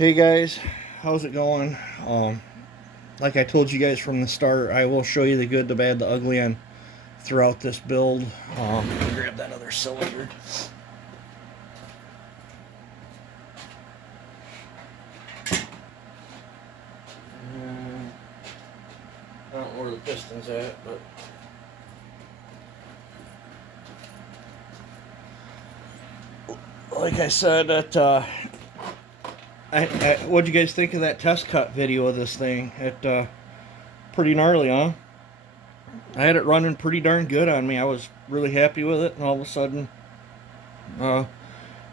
Hey guys, how's it going? Like I told you guys from the start, I will show you the good, the bad, the ugly on throughout this build. Grab that other cylinder. I don't know where the piston's at, but like I said, what'd you guys think of that test cut video of this thing? Pretty gnarly, huh? I had it running pretty darn good on me. I was really happy with it, and all of a sudden, got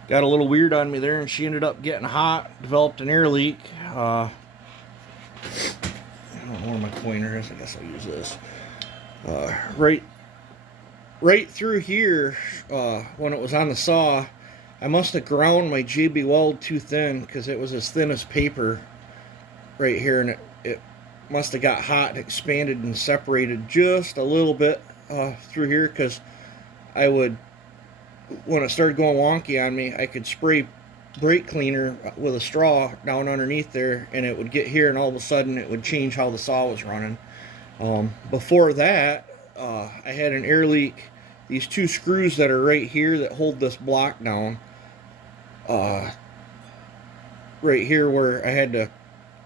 a little weird on me there, and she ended up getting hot, developed an air leak. I don't know where my pointer is. I guess I'll use this. Right through here, when it was on the saw, I must have ground my JB Weld too thin, because it was as thin as paper right here, and it must have got hot and expanded and separated just a little bit through here, because I would, when it started going wonky on me, I could spray brake cleaner with a straw down underneath there, and it would get here, and all of a sudden it would change how the saw was running. Before that, I had an air leak. These two screws that are right here that hold this block down, right here where I had to,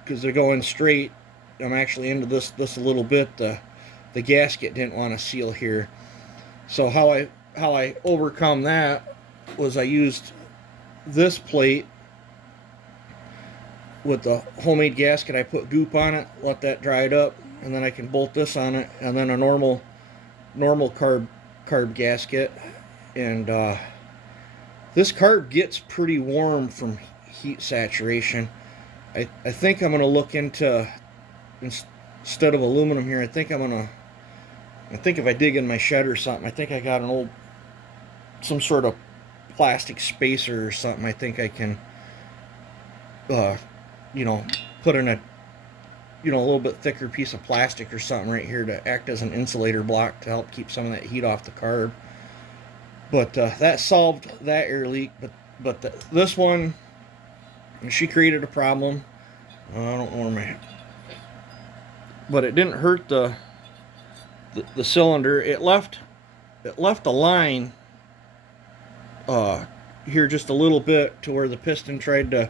because they're going straight, I'm actually into this a little bit. The gasket didn't want to seal here, so how I overcome that was I used this plate with the homemade gasket. I put goop on it, let that dry it up, and then I can bolt this on it, and then a normal carb gasket. And this carb gets pretty warm from heat saturation. I think I'm going to look into, instead of aluminum here, I think if I dig in my shed or something, I think I got some sort of plastic spacer or something. I think I can put in a little bit thicker piece of plastic or something right here to act as an insulator block to help keep some of that heat off the carb. But that solved that air leak. But this one, she created a problem. I don't know where my, but it didn't hurt the cylinder. It left a line here just a little bit to where the piston tried to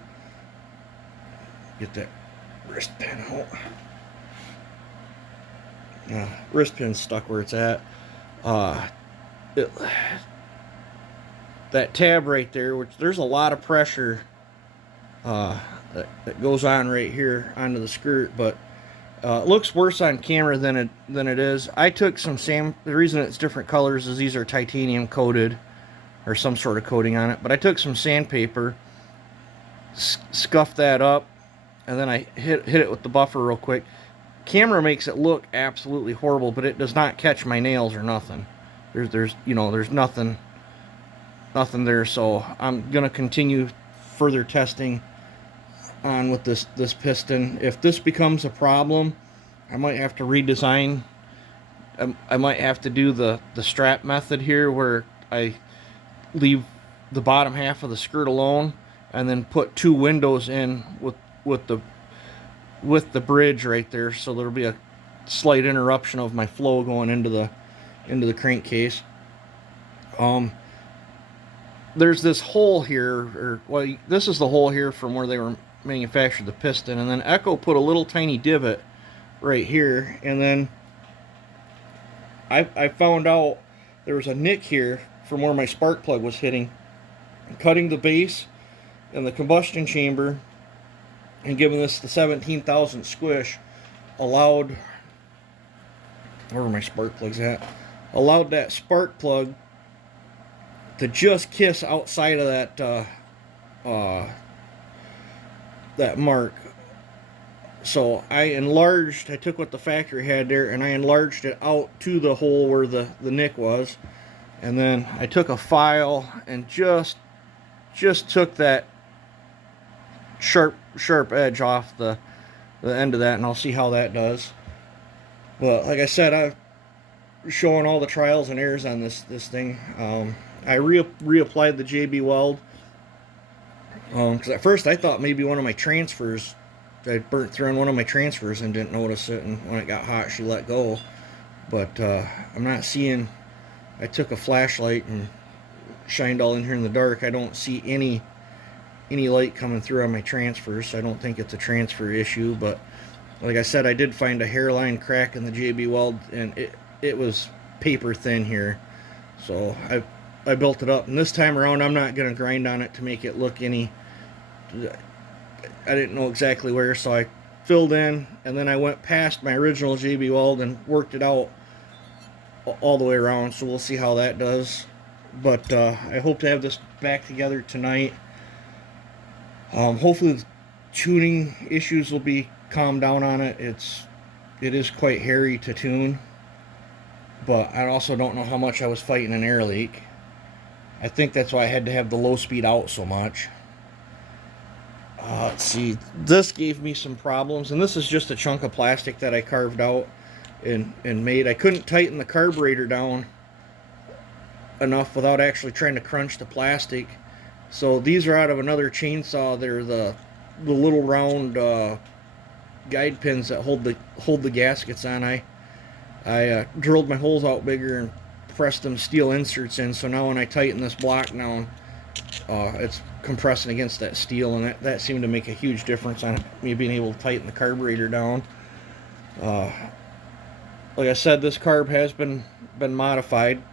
get that wrist pin out. Wrist pin's stuck where it's at. That tab right there, which there's a lot of pressure that goes on right here onto the skirt, but it looks worse on camera than it is. I took some the reason it's different colors is these are titanium coated or some sort of coating on it, but I took some sandpaper, scuffed that up, and then I hit it with the buffer real quick. Camera makes it look absolutely horrible, but it does not catch my nails or nothing. There's nothing there. So I'm gonna continue further testing on with this piston. If this becomes a problem, I might have to redesign. I might have to do the strap method here, where I leave the bottom half of the skirt alone and then put two windows in with the bridge right there, so there'll be a slight interruption of my flow going into the crankcase. There's this hole here, this is the hole here from where they were manufactured the piston, and then Echo put a little tiny divot right here, and then I found out there was a nick here from where my spark plug was hitting. Cutting the base and the combustion chamber and giving this the 17,000 squish allowed, where are my spark plugs at, allowed that spark plug to just kiss outside of that mark. So I took what the factory had there and I enlarged it out to the hole where the nick was, and then I took a file and just took that sharp edge off the end of that, and I'll see how that does. But like I said, I'm showing all the trials and errors on this thing. I reapplied the JB Weld, Because at first I thought maybe one of my transfers, I burnt through on one of my transfers and didn't notice it, and when it got hot she let go. But I'm not seeing, I took a flashlight and shined all in here in the dark. I don't see any light coming through on my transfers, so I don't think it's a transfer issue. But like I said, I did find a hairline crack in the JB Weld, and it was paper thin here. So I built it up, and this time around I'm not going to grind on it to make it look any, I didn't know exactly where, so I filled in, and then I went past my original JB Weld and worked it out all the way around, so we'll see how that does. But I hope to have this back together tonight. Hopefully the tuning issues will be calmed down on it. It is quite hairy to tune, but I also don't know how much I was fighting an air leak. I think that's why I had to have the low speed out so much. Let's see, this gave me some problems, and this is just a chunk of plastic that I carved out and made. I couldn't tighten the carburetor down enough without actually trying to crunch the plastic. So these are out of another chainsaw. They're the little round guide pins that hold the gaskets on. I drilled my holes out bigger and pressed them steel inserts in, so now when I tighten this block down, it's compressing against that steel, and that seemed to make a huge difference on me being able to tighten the carburetor down. Like I said, this carb has been modified.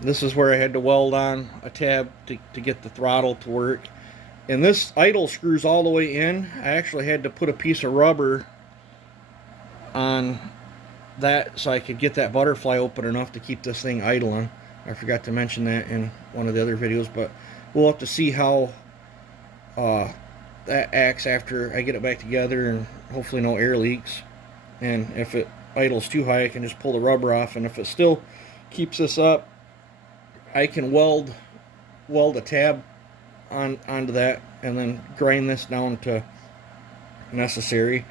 This is where I had to weld on a tab to get the throttle to work. And this idle screws all the way in. I actually had to put a piece of rubber on that so I could get that butterfly open enough to keep this thing idling. I forgot to mention that in one of the other videos, but we'll have to see how that acts after I get it back together, and hopefully no air leaks. And if it idles too high, I can just pull the rubber off, and if it still keeps this up, I can weld a tab onto that and then grind this down to necessary.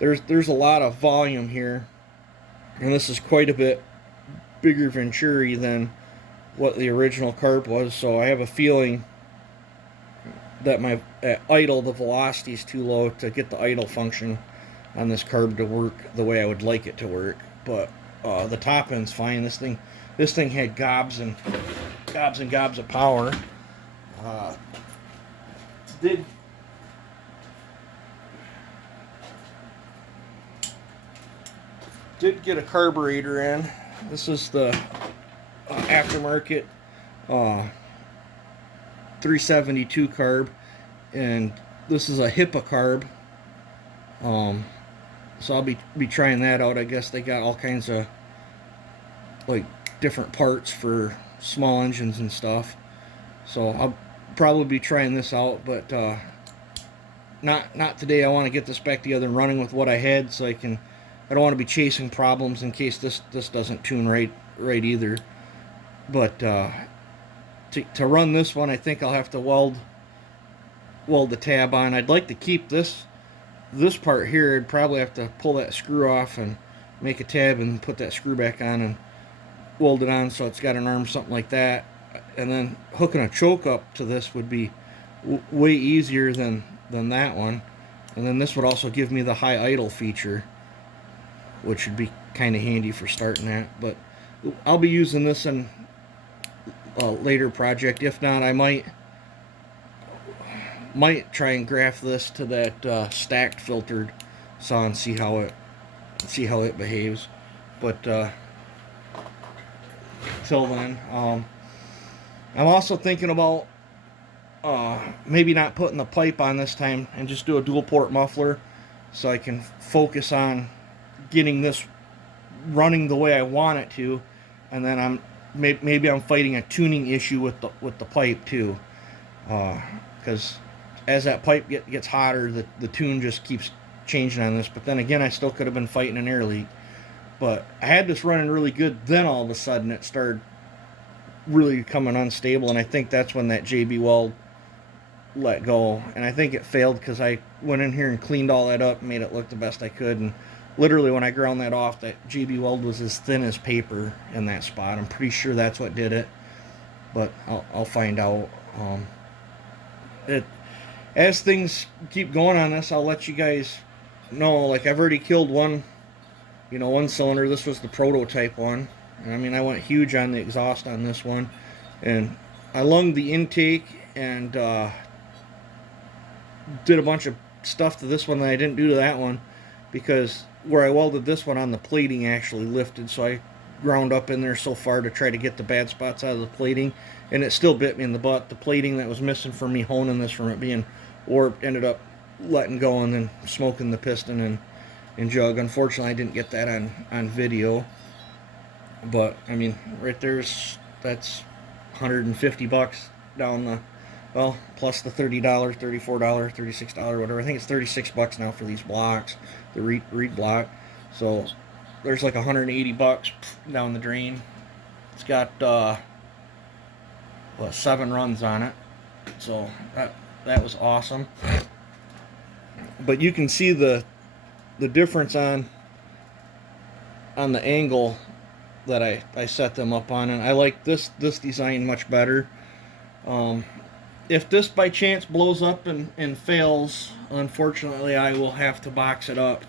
There's a lot of volume here, and this is quite a bit bigger venturi than what the original carb was, so I have a feeling that at idle the velocity is too low to get the idle function on this carb to work the way I would like it to work. But the top end's fine. This thing had gobs and gobs of power. Did get a carburetor in. This is the aftermarket 372 carb, and this is a HIPAA carb. So I'll be trying that out. I guess they got all kinds of like different parts for small engines and stuff. So I'll probably be trying this out, but not today. I want to get this back together and running with what I had, so I don't want to be chasing problems in case this doesn't tune right either. But to run this one, I think I'll have to weld the tab on. I'd like to keep this part here. I'd probably have to pull that screw off and make a tab and put that screw back on and weld it on so it's got an arm, something like that. And then hooking a choke up to this would be way easier than that one. And then this would also give me the high idle feature, which would be kind of handy for starting that. But I'll be using this in a later project. If not, I might try and graft this to that stacked filtered saw and see how it behaves. But till then, I'm also thinking about maybe not putting the pipe on this time and just do a dual port muffler, so I can focus on getting this running the way I want it to, and then maybe I'm fighting a tuning issue with the pipe too, because as that pipe gets hotter, the tune just keeps changing on this. But then again, I still could have been fighting an air leak. But I had this running really good, then all of a sudden it started really becoming unstable, and I think that's when that JB Weld let go. And I think it failed because I went in here and cleaned all that up and made it look the best I could, and literally when I ground that off, that JB Weld was as thin as paper in that spot. I'm pretty sure that's what did it, but I'll find out. It as things keep going on this, I'll let you guys know. Like, I've already killed one, one cylinder. This was the prototype one. And I mean, I went huge on the exhaust on this one, and I lunged the intake and did a bunch of stuff to this one that I didn't do to that one, because where I welded this one on, the plating actually lifted, so I ground up in there so far to try to get the bad spots out of the plating, and it still bit me in the butt. The plating that was missing from me honing this from it being warped ended up letting go and then smoking the piston and jug. Unfortunately, I didn't get that on video, but I mean, right that's $150 down the, well, plus the $30, $34, $36, whatever. I think it's $36 now for these blocks, the reed block. So there's like $180 down the drain. It's got 7 runs on it, so that was awesome. But you can see the difference on the angle that I set them up on, and I like this design much better. If this by chance blows up and fails, unfortunately I will have to box it up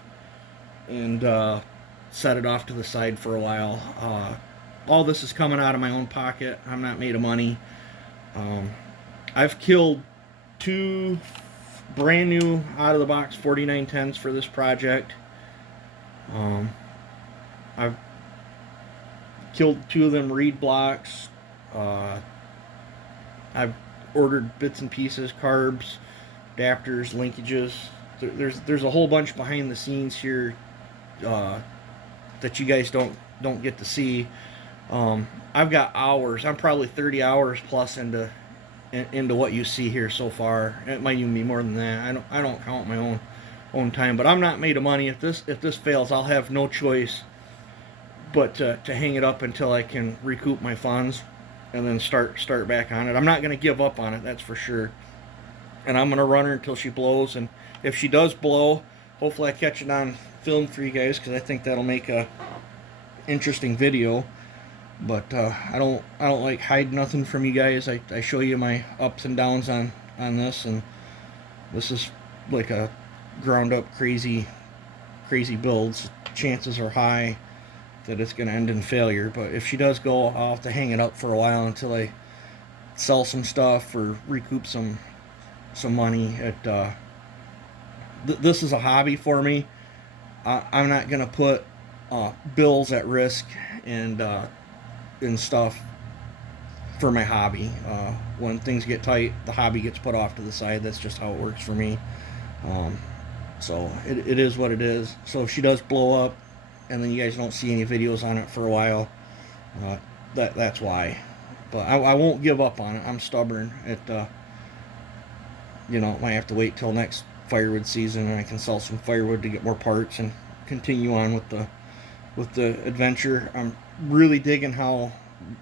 and set it off to the side for a while. All this is coming out of my own pocket. I'm not made of money. I've killed 2 brand new out of the box 4910s for this project. I've killed 2 of them reed blocks. I've ordered bits and pieces, carbs, adapters, linkages. There's a whole bunch behind the scenes here that you guys don't get to see. I've got hours. I'm probably 30 hours plus into what you see here so far. It might even be more than that. I don't count my own time, but I'm not made of money. If this fails, I'll have no choice but to hang it up until I can recoup my funds and then start back on it. I'm not going to give up on it, that's for sure. And I'm going to run her until she blows, and if she does blow, hopefully I catch it on film for you guys, because I think that'll make a interesting video. But I don't like hide nothing from you guys. I show you my ups and downs on this, and this is like a ground up crazy builds. Chances are high that it's going to end in failure. But if she does go, I'll have to hang it up for a while until I sell some stuff or recoup some money. This is a hobby for me. I'm not going to put bills at risk and stuff for my hobby. When things get tight, the hobby gets put off to the side. That's just how it works for me. So it is what it is. So if she does blow up and then you guys don't see any videos on it for a while, that's why. But I won't give up on it. I'm stubborn. Might have to wait till next firewood season and I can sell some firewood to get more parts and continue on with the adventure. I'm really digging how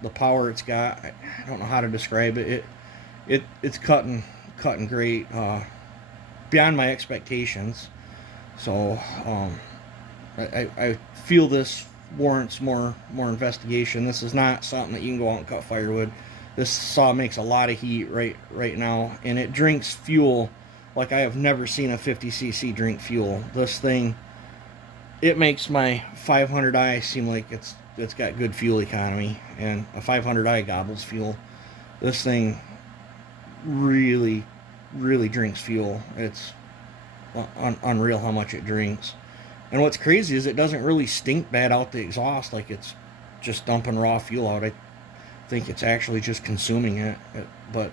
the power it's got. I don't know how to describe it. It's cutting great, beyond my expectations. So I feel this warrants more investigation. This is not something that you can go out and cut firewood. This saw makes a lot of heat right now, and it drinks fuel like I have never seen a 50cc drink fuel. This thing, it makes my 500i seem like it's got good fuel economy, and a 500i gobbles fuel. This thing really drinks fuel. It's unreal how much it drinks. And what's crazy is it doesn't really stink bad out the exhaust, like it's just dumping raw fuel out. I think it's actually just consuming it. But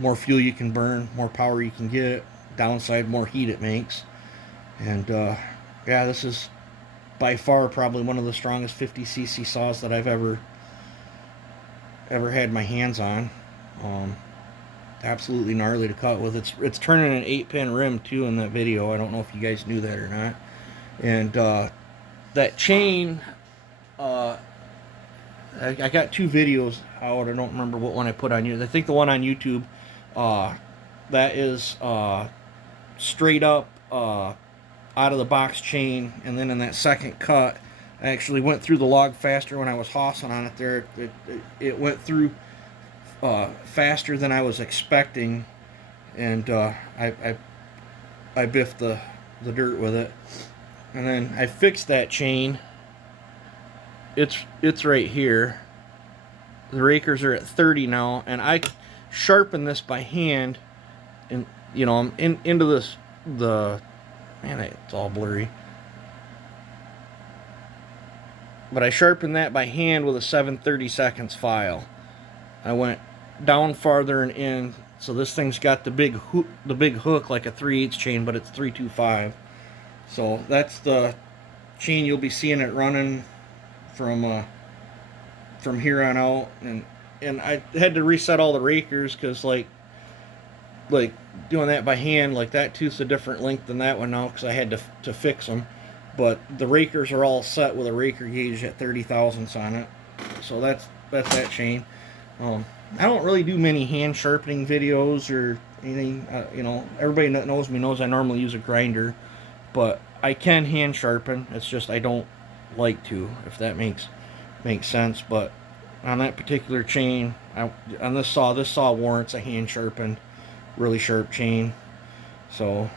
more fuel you can burn, more power you can get. Downside, more heat it makes. And yeah, this is by far probably one of the strongest 50cc saws that I've ever had my hands on. Absolutely gnarly to cut with. It's turning an 8-pin rim too in that video. I don't know if you guys knew that or not. And that chain, I got 2 videos out. I don't remember what one I put on YouTube. I think the one on YouTube, that is straight up out of the box chain, and then in that second cut, I actually went through the log faster when I was hossing on it there. It went through faster than I was expecting, and I biffed the dirt with it. And then I fixed that chain. It's right here. The rakers are at 30 now, and I sharpen this by hand, and you know I'm into this man, it's all blurry. But I sharpened that by hand with a 7/32 file. I went down farther and in, so this thing's got the big hook like a 3/8 chain, but it's 325. So that's the chain you'll be seeing it running from here on out. And I had to reset all the rakers because like doing that by hand, like that tooth's a different length than that one now because I had to fix them. But the rakers are all set with a raker gauge at 30 thousandths on it. So that's that chain. I don't really do many hand sharpening videos or anything. You know, everybody that knows me knows I normally use a grinder, but I can hand sharpen. It's just I don't like to, if that makes sense. But on that particular chain, on this saw warrants a hand sharpened, really sharp chain. So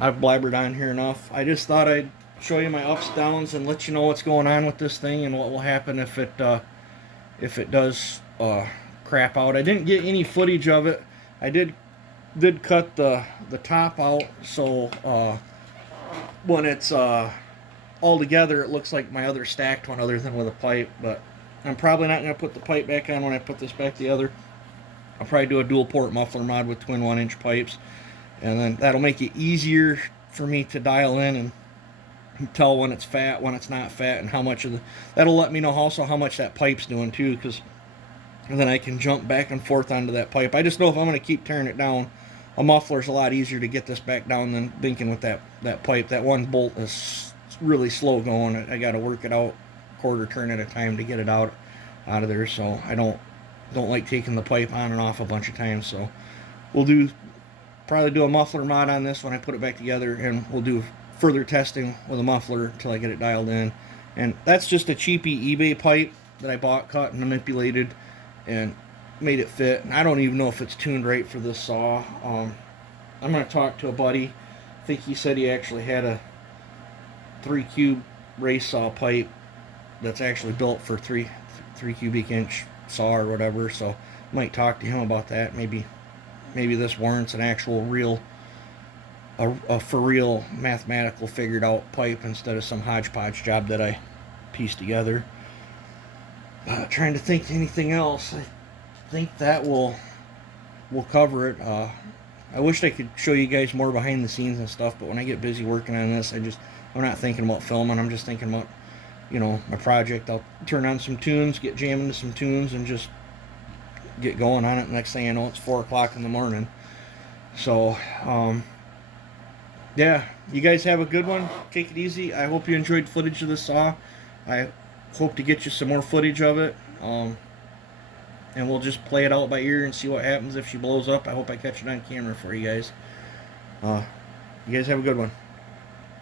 I've blabbered on here enough. I just thought I'd show you my ups, downs, and let you know what's going on with this thing and what will happen if it does crap out. I didn't get any footage of it. I did cut the top out, so when it's all together, it looks like my other stacked one, other than with a pipe. But I'm probably not going to put the pipe back on when I put this back together. I'll probably do a dual port muffler mod with twin 1-inch pipes, and then that'll make it easier for me to dial in and tell when it's fat, when it's not fat, and how much of the, that'll let me know also how much that pipe's doing too, because then I can jump back and forth onto that pipe. I just know if I'm going to keep tearing it down, a muffler's a lot easier to get this back down than thinking with that pipe. That one bolt is really slow going. I got to work it out quarter turn at a time to get it out of there, so I don't like taking the pipe on and off a bunch of times. So we'll probably do a muffler mod on this when I put it back together, and we'll do further testing with a muffler until I get it dialed in. And that's just a cheapy eBay pipe that I bought, cut and manipulated, and made it fit. And I don't even know if it's tuned right for this saw. I'm going to talk to a buddy. I think he said he actually had a 3-cube race saw pipe that's actually built for 3 cubic inch saw or whatever. So I might talk to him about that. Maybe this warrants an actual real, a for real mathematical figured out pipe instead of some hodgepodge job that I pieced together. Trying to think anything else. I think that will cover it. I wish I could show you guys more behind the scenes and stuff, but when I get busy working on this, I'm not thinking about filming. I'm just thinking about, you know, my project. I'll turn on some tunes, get jamming to some tunes, and just get going on it. Next thing I know, it's 4 o'clock in the morning. So yeah, you guys have a good one. Take it easy. I hope you enjoyed footage of the saw. I hope to get you some more footage of it, and we'll just play it out by ear and see what happens if she blows up. I hope I catch it on camera for you guys. You guys have a good one.